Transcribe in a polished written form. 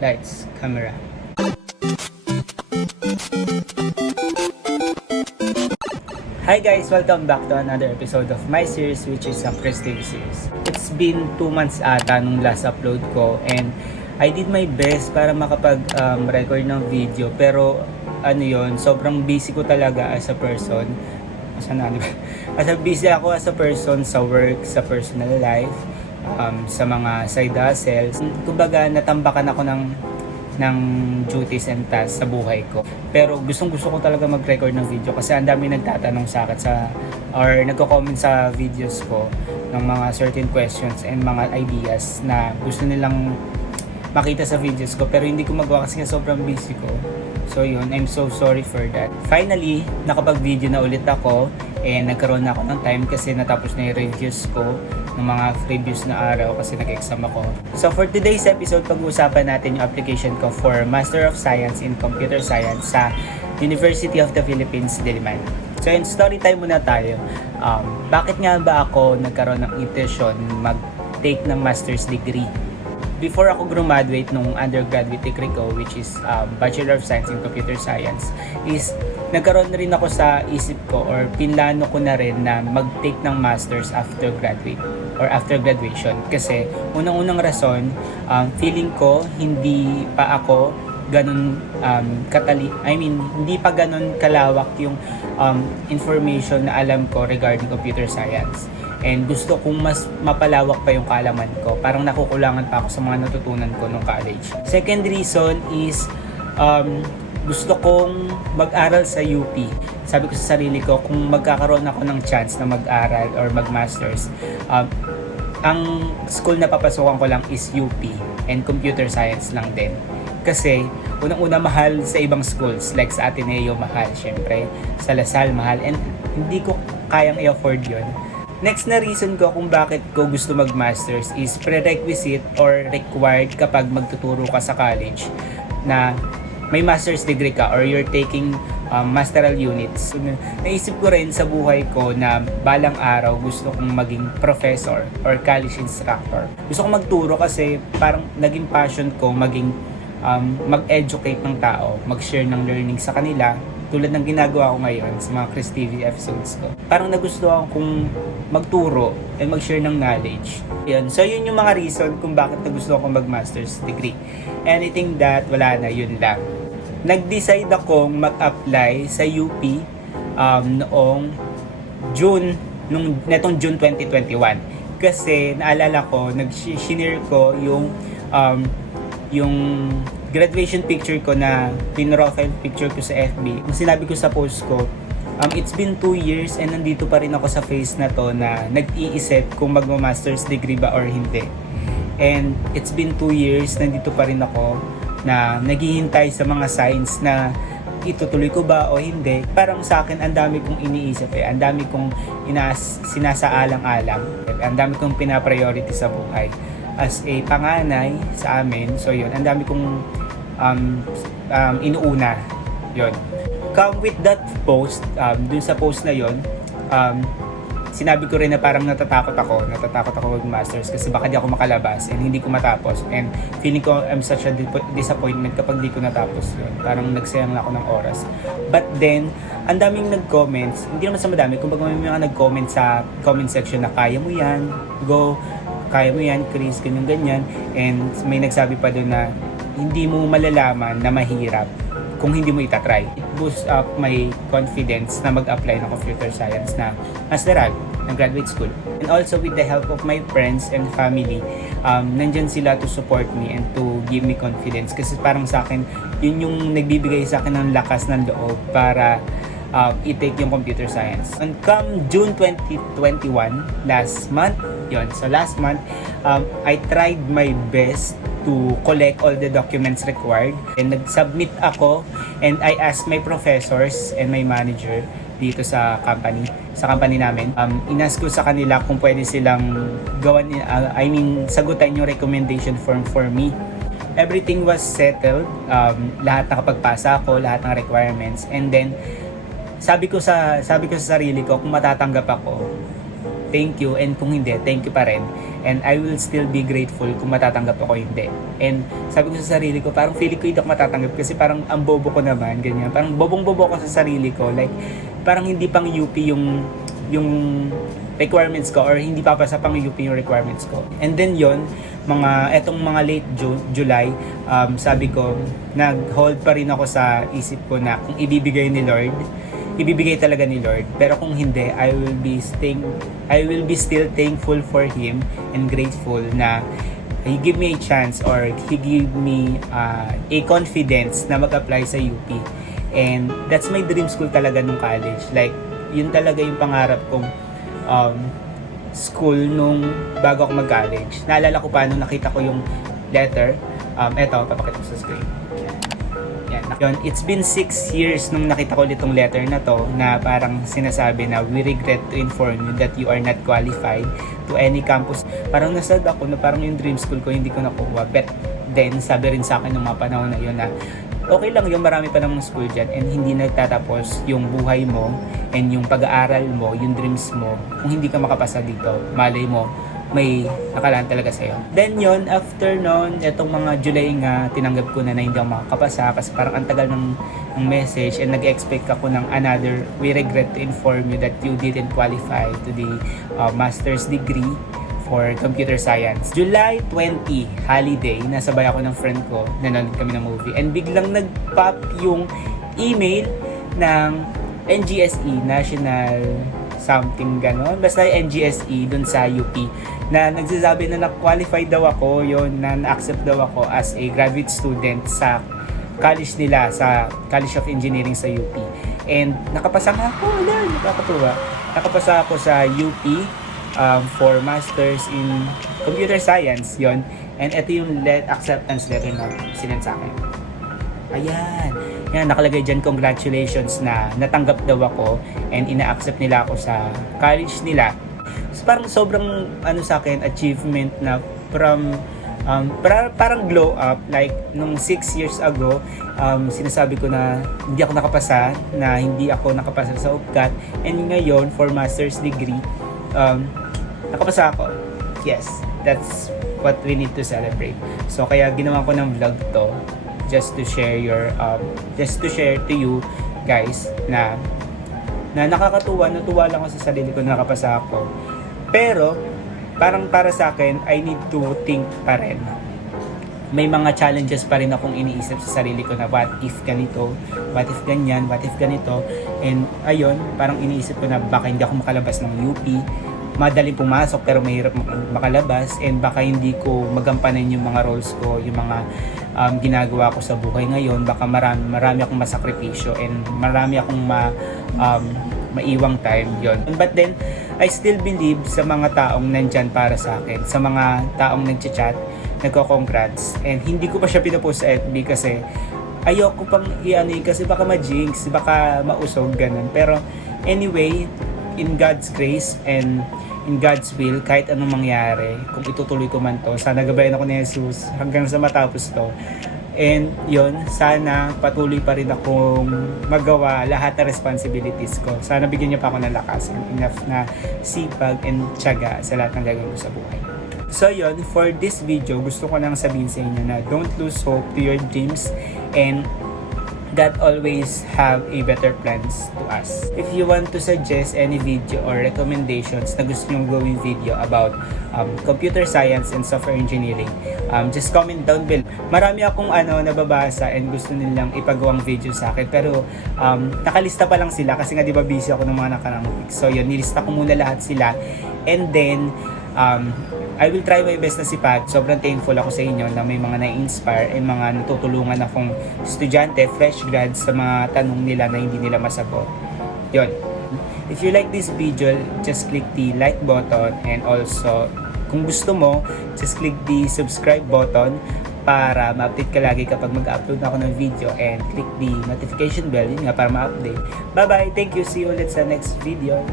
Lights, camera. Hi guys! Welcome back to another episode of my series, which is a Chris TV series. It's been 2 months ata nung last upload ko, and I did my best para makapag-record ng video, pero sobrang busy ko talaga as a person. Busy ako as a person sa work, sa personal life, sa mga side hustles. Kumbaga, natambakan ako ng duties and tasks sa buhay ko. Pero gustong-gusto ko talaga mag-record ng video kasi ang dami nagtatanong sa akin or nagko-comment sa videos ko ng mga certain questions and mga ideas na gusto nilang makita sa videos ko, pero hindi ko magawa kasi sobrang busy ko. So yun, I'm so sorry for that. Finally, nakapag-video na ulit ako and nagkaroon na ako ng time kasi natapos na yung reviews ko ng mga previous na araw kasi nag-exam ako. So for today's episode, pag-uusapan natin yung application ko for Master of Science in Computer Science sa University of the Philippines, Diliman. So yun, story time muna tayo. Bakit nga ba ako nagkaroon ng intention mag-take ng master's degree? Before ako graduate nung undergraduate degree ko, which is Bachelor of Science in Computer Science, is nagkaroon na rin ako sa isip ko or pinlano ko na rin na mag-take ng masters after graduate or after graduation. Kasi unang-unang rason, feeling ko hindi pa ako ganun hindi pa ganun kalawak yung information na alam ko regarding computer science. And gusto kong mas mapalawak pa yung kaalaman ko. Parang nakukulangan pa ako sa mga natutunan ko nung college. Second reason is gusto kong mag-aral sa UP. Sabi ko sa sarili ko, kung magkakaroon ako ng chance na mag-aral or mag-masters, ang school na papasokan ko lang is UP and computer science lang din. Kasi unang-una mahal sa ibang schools, like sa Ateneo mahal, syempre sa Lasal mahal, and hindi ko kayang i-afford yun. Next na reason ko kung bakit ko gusto mag-masters is prerequisite or required kapag magtuturo ka sa college na may master's degree ka or you're taking masteral units. Naisip ko rin sa buhay ko na balang araw gusto kong maging professor or college instructor. Gusto kong magturo kasi parang naging passion ko mag-educate ng tao, mag-share ng learning sa kanila, tulad ng ginagawa ko ngayon sa mga Chris TV episodes ko. Parang nagustuhan kong magturo and mag-share ng knowledge. Yun. So yun yung mga reason kung bakit nagustuhan kong mag-master's degree. Anything that, wala na, yun lang. Nag-decide akong mag-apply sa UP noong netong June 2021. Kasi naalala ko, nag-share ko yung graduation picture ko na pinrofile picture ko sa FB. Kung sinabi ko sa post ko, it's been 2 years and nandito pa rin ako sa phase na to na nag-iisip kung magma-master's degree ba or hindi. And it's been 2 years, nandito pa rin ako na naghihintay sa mga signs na itutuloy ko ba o hindi. Parang sa akin, ang dami kong iniisip ang dami kong sinasaalang-alang, ang dami kong pinapriority sa buhay. As a panganay sa amin, so yun, ang dami kong inuuna. Yun. Come with that post, dun sa post na yun, sinabi ko rin na parang natatakot ako mag-masters kasi baka di ako makalabas and hindi ko matapos, and feeling ko I'm such a disappointment kapag di ko natapos yun. Parang nagsayang lang ako ng oras. But then, ang daming nag-comments, hindi naman sa madami, kumbaga may mga nag-comment sa comment section na kaya mo yan, go, kaya mo yan, Chris, ganyan. And may nagsabi pa doon na hindi mo malalaman na mahirap kung hindi mo itatry. It boosts up my confidence na mag-apply ng computer science na masteral ng graduate school. And also with the help of my friends and family, nandyan sila to support me and to give me confidence. Kasi parang sa akin, yun yung nagbibigay sa akin ng lakas ng loob para i-take yung computer science. And come June 2021, last month, I tried my best to collect all the documents required, and nag-submit ako, and I asked my professors and my manager dito sa company namin. Inask ko sa kanila kung pwede silang sagutan yung recommendation form for me. Everything was settled, lahat nakapagpasa ako, lahat ng requirements, and then sabi ko sa sarili ko kung matatanggap ako, thank you, and kung hindi, thank you pa rin. And I will still be grateful kung matatanggap ako hindi. And sabi ko sa sarili ko, parang feeling ko hindi ako matatanggap kasi parang ang bobo ko naman, ganyan. Parang bobong-bobo ko sa sarili ko. Like, parang hindi pang UP yung requirements ko, or hindi papasa pang UP yung requirements ko. And then yon, etong mga late July, sabi ko, nag-hold pa rin ako sa isip ko na kung ibibigay talaga ni Lord. Pero kung hindi, I will be still thankful for Him and grateful na He give me a chance, or He give me a confidence na mag-apply sa UP. And that's my dream school talaga nung college. Like, yun talaga yung pangarap kong school nung bago ako mag-college. Naalala ko pa nung nakita ko yung letter. Eto, papakita ko sa screen. Yan. It's been 6 years nung nakita ko itong letter na to, na parang sinasabi na we regret to inform you that you are not qualified to any campus. Parang nasad ako na parang yung dream school ko hindi ko nakuha. But then, sabi rin sa akin ng mga panahon na yun na okay lang yung marami pa namang school dyan and hindi nagtatapos yung buhay mo and yung pag-aaral mo, yung dreams mo, kung hindi ka makapasa dito. Malay mo, may nakalaan talaga sa'yo. Then yon, after nun, etong mga July nga, tinanggap ko na hindi ako makakapasa kasi parang ang tagal ng message and nag-expect ako ng another, we regret to inform you that you didn't qualify to the master's degree for computer science. July 20, holiday, nasabay ako ng friend ko, nanonood kami ng movie, and biglang nag-pop yung email ng NGSE, National something ganon, basta NGSE dun sa UP, na nagsasabi na na-qualify daw ako, yon, na na-accept daw ako as a graduate student sa college nila, sa College of Engineering sa UP. And nakapasa nga ako, nakakatuwa. Nakapasa ako sa UP for Masters in Computer Science, yon. And ito yung acceptance letter na sinend sa akin. Ayan. Yan, nakalagay dyan, congratulations na natanggap daw ako and ina-accept nila ako sa college nila. So, parang sobrang sa akin, achievement na from parang glow up. Like, nung 6 years ago, sinasabi ko na hindi ako nakapasa sa UPCAT. And ngayon, for master's degree, nakapasa ako. Yes, that's what we need to celebrate. So, kaya ginawa ko ng vlog to, just to share to you guys na nakakatuwa, natuwa lang ako sa sarili ko na nakapasa ako. Pero parang para sa akin, I need to think pa rin. May mga challenges pa rin akong iniisip sa sarili ko na what if ganito, what if ganyan, what if ganito. And ayun, parang iniisip ko na baka hindi ako makalabas ng UP, madaling pumasok pero mahirap makalabas, and baka hindi ko magampanan yung mga roles ko, yung mga ginagawa ko sa buhay ngayon. Baka marami akong masakripisyo and marami akong maiwang time yon. But then I still believe sa mga taong nandyan para sa akin, sa mga taong nagchat, nagko-congrats, and hindi ko pa siya pinapost sa FB kasi ayoko pang kasi baka ma-jinx, baka mausog, ganun. Pero anyway, in God's grace and in God's will, kahit anong mangyari, kung itutuloy ko man to, sana gabayan ako ni Jesus hanggang sa matapos to. And yon, sana patuloy pa rin akong magawa lahat ng responsibilities ko. Sana bigyan niyo pa ako ng lakas and enough na sipag and tiyaga sa lahat ng gagawin ko sa buhay. So yon, for this video, gusto ko nang sabihin sa inyo na don't lose hope to your dreams, and God always have a better plans to us. If you want to suggest any video or recommendations na gusto nyong gawin video about computer science and software engineering, just comment down below. Marami akong nababasa and gusto nilang ipagawang video sa akin, pero nakalista pa lang sila kasi nga di ba busy ako ng mga nakarang weeks. So yun, nilista ko muna lahat sila, and then I will try my best na sipag. Sobrang thankful ako sa inyo na may mga na-inspire and mga natutulungan akong estudyante, fresh grads, sa mga tanong nila na hindi nila masagot. Yun. If you like this video, just click the like button, and also, kung gusto mo, just click the subscribe button para ma-update ka lagi kapag mag-upload na ako ng video, and click the notification bell, yun nga, para ma-update. Bye-bye! Thank you! See you ulit sa next video!